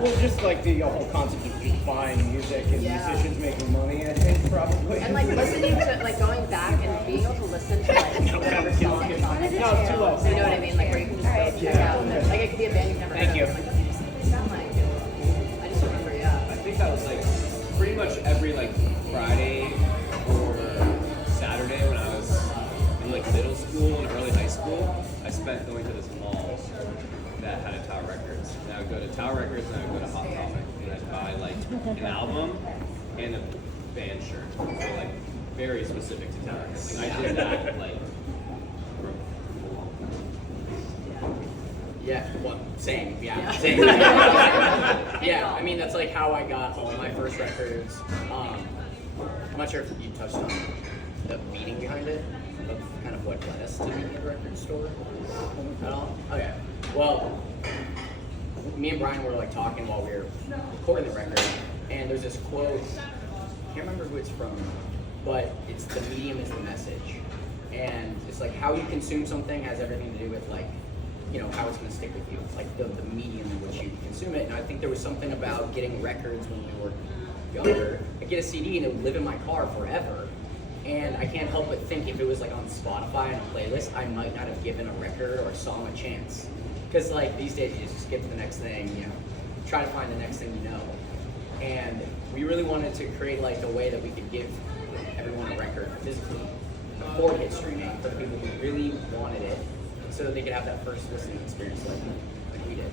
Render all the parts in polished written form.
Well, just like the whole concept of just buying music and musicians making money, I think probably. And like listening to like going back and being able to listen to like whatever song is on it. No, it's too low. You know what I mean? Like where you can just go check out. Like it could be a band you've never heard of. Thank you. Like, what does this sound like? I just remember, I think that was like pretty much every like Friday or Saturday when I was in like middle school and early high school. I spent going to this mall that had a Tower Records. And I would go to Tower Records and I would go to Hot Topic and I'd buy like an album and a band shirt. So like very specific to Tower Records. Like I did that like for a long time. Yeah, well, same. Yeah, same. Yeah, I mean that's like how I got all my first records. I'm not sure if you touched on the meaning behind it, of kind of what led us to being a record store at all. Okay, well, me and Brian were like talking while we were recording the record, and there's this quote. I can't remember who it's from, but it's the medium is the message, and it's like how you consume something has everything to do with like, you know, how it's going to stick with you. It's like the medium in which you consume it. And I think there was something about getting records when we were younger. I'd get a CD and it would live in my car forever. And I can't help but think if it was like on Spotify and a playlist, I might not have given a record or a song a chance. Because like these days you just get to the next thing, you know, try to find the next thing you know. And we really wanted to create like a way that we could give everyone a record physically before hit streaming for the people who really wanted it, so that they could have that first listening experience like we did.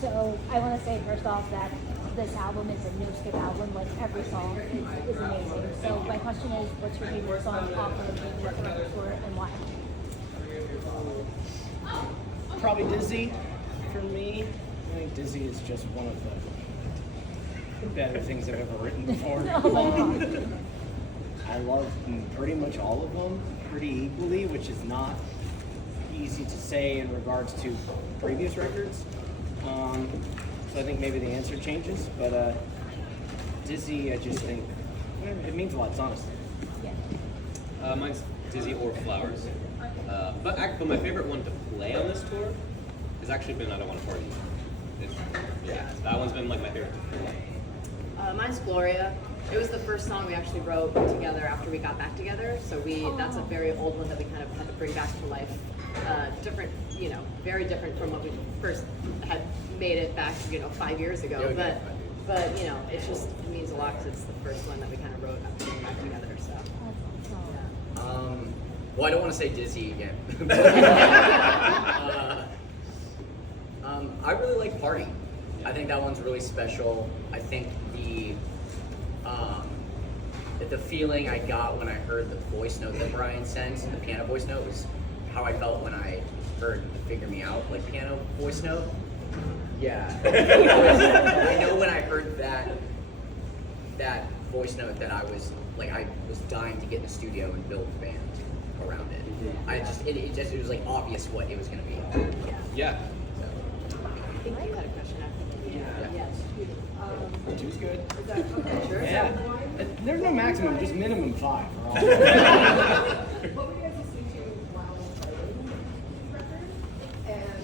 So I want to say first off that this album is a no-skip album. Like every song is amazing. So my question is, what's your favorite song off of the record tour and why? Probably Dizzy for me. I think Dizzy is just one of the better things I've ever written before. I love pretty much all of them pretty equally, which is not easy to say in regards to previous records. So I think maybe the answer changes, but Dizzy, I just think it means a lot. It's honest. Yeah. Mine's Dizzy or Flowers. But my favorite one to play on this tour has actually been I Don't Want to Party. Yeah, that one's been like my favorite to play. Mine's Gloria. It was the first song we actually wrote together after we got back together. So that's a very old one that we kind of had to bring back to life. Different, you know, very different from what we first had made it back, 5 years ago. But you know, it means a lot because it's the first one that we kind of wrote after we got back together. So. Well, I don't want to say Dizzy again. I really like Party. I think that one's really special. I think the feeling I got when I heard the voice note that Brian sent, the piano voice note, was how I felt when I heard the Figure Me Out like piano voice note. Yeah. I know when I heard that voice note that I was dying to get in the studio and build a band around it. It was like obvious what it was gonna be. Yeah. I think you had a question after that. Yeah. Two's good. Sure. Yeah. There's no maximum, just minimum 5. What were you guys listening to while writing the record? And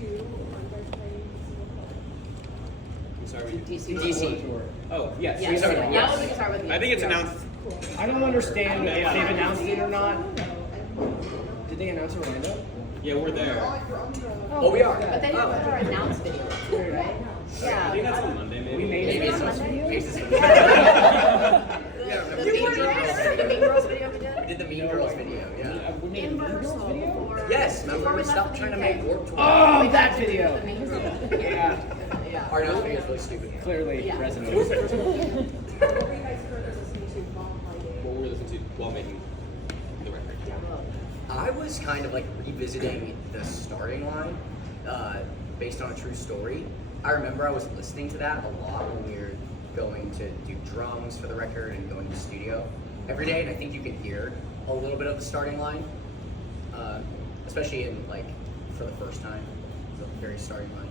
2, are you guys playing I'm sorry. DC. Oh, yes. Yes. Sorry, Now yes. we can start with you. I think it's announced. I don't understand if they've announced it or not. Did they announce Orlando? Yeah, we're there. Oh, we are. But they didn't put our announce video, right? I think that's on Monday, maybe. We made Maybe it. it's us. Maybe it's us. The Mean Girls video we We did? did the Mean Girls video, yeah. We made a Mean Girls video? Yes, remember Before we we left stopped the trying to UK. make Warped Tour. Oh, that video! The Mean Girls. Yeah, Yeah. Our announcement video is really stupid. clearly Yeah. resonates. What were you guys currently listening to while writing? What we were listening to while making the record. I was kind of like revisiting the starting line based on a true story. I remember I was listening to that a lot when we were going to do drums for the record and going to the studio every day, and I think you can hear a little bit of the starting line, especially in like for the first time, the very starting line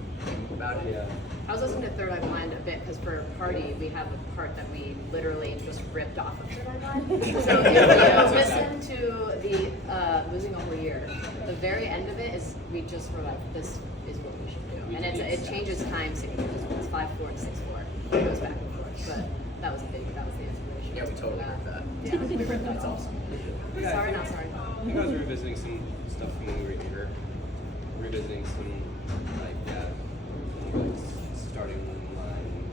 about it. Yeah. I was listening to Third Eye Blind a bit because for Party we have a part that we literally just ripped off of Third Eye Blind. So if you listen to the Losing a Whole Year, the very end of it is we just were like, this is what we should do. We And did it the changes time significantly. It's 5/4 and 6/4. It goes back and forth. But that was the inspiration. Yeah, we totally heard that. Yeah, we heard that. That's awesome. Yeah, Sorry, not sorry. I think I was revisiting some stuff from when we were younger. Revisiting some, like, starting line,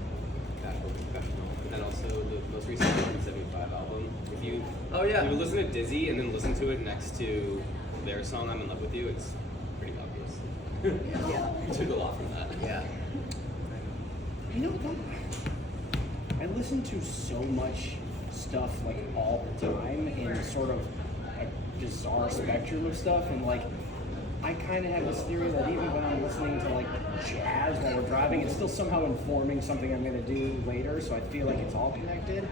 backward professional. But then also the most recent 1975 album. If you, Oh, yeah. if you listen to Dizzy and then listen to it next to their song I'm in Love with You, it's pretty obvious. Yeah. We took a lot from that. Yeah. You know what? I listen to so much stuff like all the time in sort of a bizarre spectrum of stuff, and like I kind of have this theory that even when I'm listening to like jazz while we're driving, it's still somehow informing something I'm gonna do later. So I feel like it's all connected.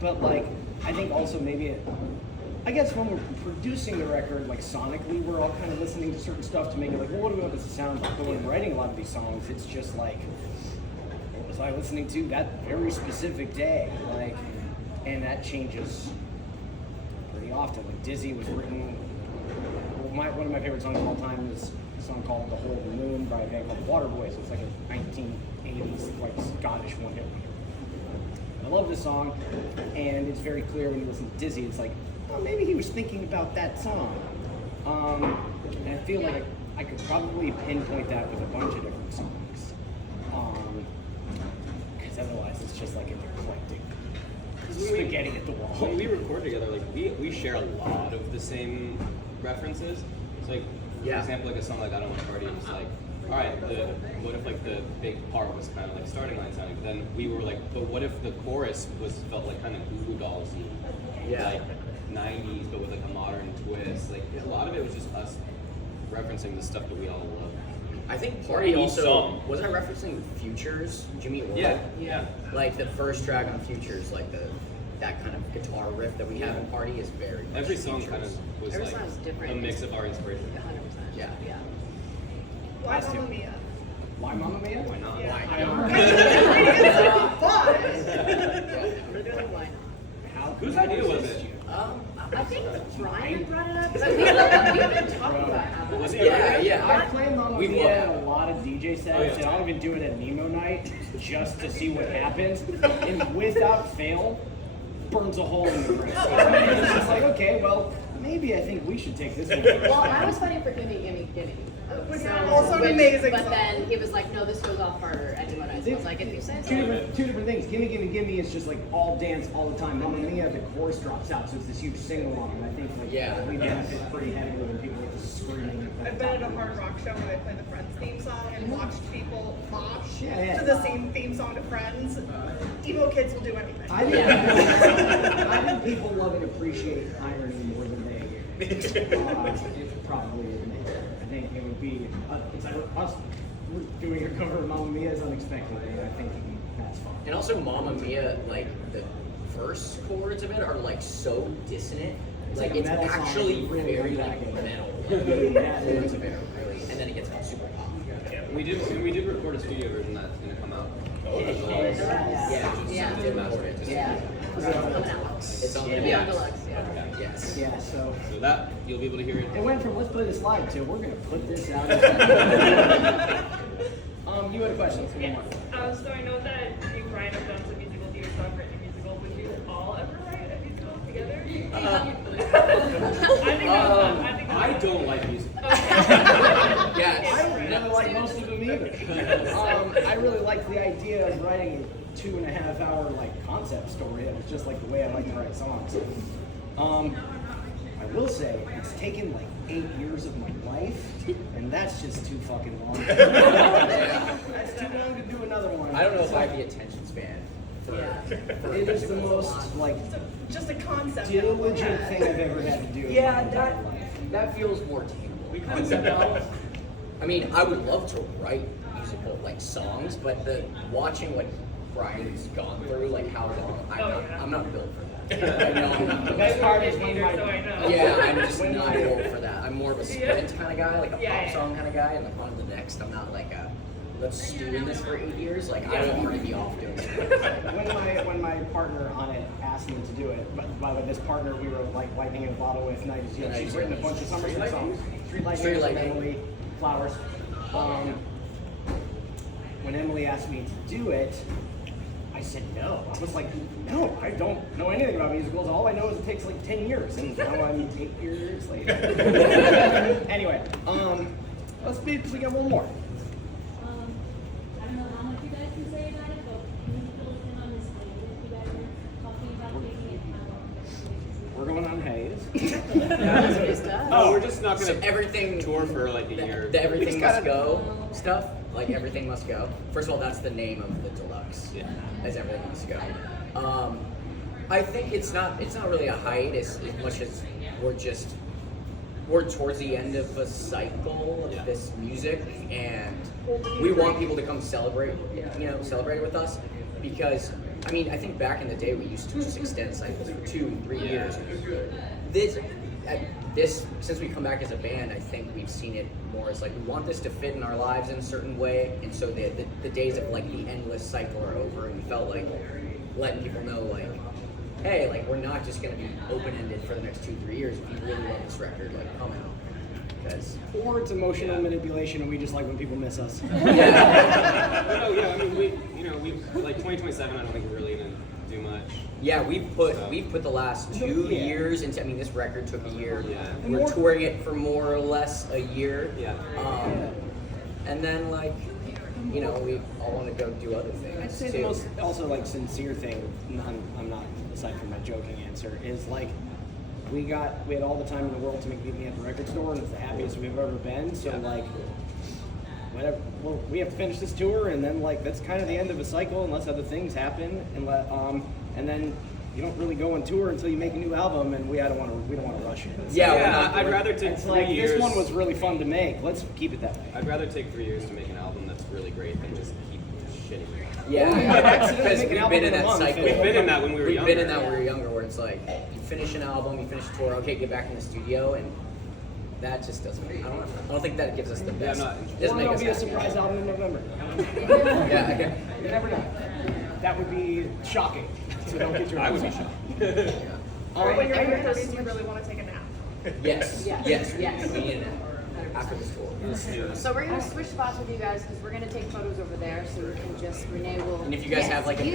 But like I think also maybe I guess when we're producing the record, like sonically, we're all kind of listening to certain stuff to make it like, well, what do we want this to sound like? But when I'm writing a lot of these songs, it's just like, what was I listening to that very specific day? Like, and that changes pretty often. Like Dizzy was written, well, one of my favorite songs of all time is a song called The Hole in the Moon by a band called Waterboys. So it's like a 1980s like Scottish one hit. I love this song, and it's very clear when you listen to Dizzy, it's like, well, maybe he was thinking about that song. And I feel like I could probably pinpoint that with a bunch of different songs. Because otherwise it's just like an eclectic spaghetti at the wall. When we record together, like we share a lot of the same references. It's like, for Yeah. example, like a song like I Don't Want to Party, it's like, all right, what if like the big part was kind of like starting line sounding, but then we were like, but what if the chorus felt like kind of Goo Goo Dolls-y, Yeah. like 90s, but with like a modern twist. Like a lot of it was just us referencing the stuff that we all love. I think Party Each also song. wasn't it referencing Futures, Jimmy World? Yeah. Like the first track on Futures, like that kind of guitar riff that we have in Party is very much Every song Futures. kind of was Every like song is different. a mix of our inspiration. 100%. Yeah. Yeah. Why Mamma Mia? Why Mamma Mia? Why not? Yeah. Why But Why not? How Whose idea was it? I think Brian brought it up. But we've been talking about how Was much. it? Yeah. I play Mamma We Mia love at a lot of DJ sets, Oh, yeah. and I'll even do it at Nemo Night just to see what happens. And without fail, burns a hole in the brain. It's just like, okay, well, maybe I think we should take this one. Well, I was fighting for Gimme, Gimme, Gimme. Also an amazing But song. then he was like, no, this goes off harder. And so I was like, if you say so. Two different things. Gimme, gimme, gimme is just like all dance all the time. Mamma Mia, the chorus drops out, so it's this huge sing along. And I think like Yeah. we benefit pretty heavily when people are just screaming. I've been at a hard rock show where they play the Friends theme song and watched people mosh Yeah. to the same theme song to Friends. Emo kids will do anything. I think people love and appreciate irony more than they probably admit. I think it would be it's like us doing a cover of Mamma Mia is unexpected, and I think that's fun. And also Mamma Mia, like the verse chords of it are like so dissonant. Like like a it's metal song, actually really very good like backing. metal. Yeah. Chords of it are really, and then it gets super pop. We did record a studio version that's gonna come out. Yeah. Yeah. Did master it. Yeah. It's on the It'll be on deluxe, yeah. Yes. Yeah, so So that you'll be able to hear it. it went from let's play this live to we're gonna put this out. You had a question. So Yes. So I know that you, Brian, have done some musical theater stuff, written a musical. Would you all ever write a musical together? I think that was fun. I think that I was don't like music. Yes. I never liked most of them either. I really liked the idea of writing a 2.5 hour like concept story. That was just like the way I like to write songs. I will say it's taken like 8 years of my life, and that's just too fucking long. That's too long to do another one. I don't know if I have the attention span for It is the most like Just a concept. diligent thing I've ever had to do. in Yeah, my entire that life. that feels more tangible. I mean, I would love to write musical like songs, but watching what Brian's gone through, like how long, I'm not built for that. I know I'm not The built best I part work is in when theater, my so I know. Yeah, I'm just not built for that. I'm more of a sprint kind of guy, like a Yeah, pop yeah. song kind of guy, and like on to the next. I'm not like a let's stew in this for 8 years. Like I don't want to be off doing it. when my partner on it asked me to do it, but by the way, this partner we were like lightning in a bottle with, and she's written a bunch of summer songs. Street Lightning, Street with Lightning. Emily Flowers. When Emily asked me to do it, I said no. I was like, no, I don't know anything about musicals. All I know is it takes like 10 years, and now I'm 8 years later. Anyway, let's see if we get one more. I don't know how much you guys can say about it, but musicals been on this plate. You guys are talking about taking it out. We're going on Hayes. That's what it does. Oh, we're just not gonna So everything tour for like a year. The everything It's must gotta- go stuff. Like everything must go. First of all, that's the name of the deluxe. Yeah. As everything must go. I think it's not really a hiatus as much as we're towards the end of a cycle of Yeah. this music, and we want people to come celebrate it with us, because I mean, I think back in the day we used to just extend cycles for 2 and 3 years. This since we come back as a band, I think we've seen it more as like we want this to fit in our lives in a certain way, and so the days of like the endless cycle are over, and we felt like letting people know like, hey, like we're not just gonna be open-ended for the next 2-3 years. If you really love this record, like come out, because Or it's emotional manipulation, and we just like when people miss us. yeah. No, yeah, I mean, we like 2027. I don't think we're really gonna do much. Yeah, we've put the last 2 Yeah. years into. I mean, this record took a year. Yeah. We're touring it for more or less a year. Yeah. And then like, we all want to go do other things I'd say too. the most also like sincere thing, I'm not aside from my joking answer, is like we had all the time in the world to make me at the record store, and it's the happiest we've ever been. So Yeah. like, whatever, well, we have to finish this tour, and then like that's kind of the end of a cycle unless other things happen, and then you don't really go on tour until you make a new album, and we don't want to rush it. Yeah, we're Yeah, not I'd doing- rather take It's 3 like years. this one was really fun to make. Let's keep it that way. I'd rather take 3 years to make an album that's really great than just keep shitting it out. Yeah, accidentally because make an we've album been in in a that month, cycle. and- We've been in that when we were We've younger. been in that when we were younger, where it's like you finish an album, you finish a tour, okay, get back in the studio, and that just doesn't. I don't think that gives us the Yeah, best. I'm not interested. Doesn't Or make there'll us be a happy. surprise album in November. Yeah, okay. You never know. That would be shocking. So don't get your I would be hopes up. shocked. When you're in your Everyone has 30s, so you much- really want to take a nap. Yes. Yes. Yes. We need it after the tour. So we're gonna switch spots with you guys because we're gonna take photos over there, so we can just Renee will. And if you guys have like a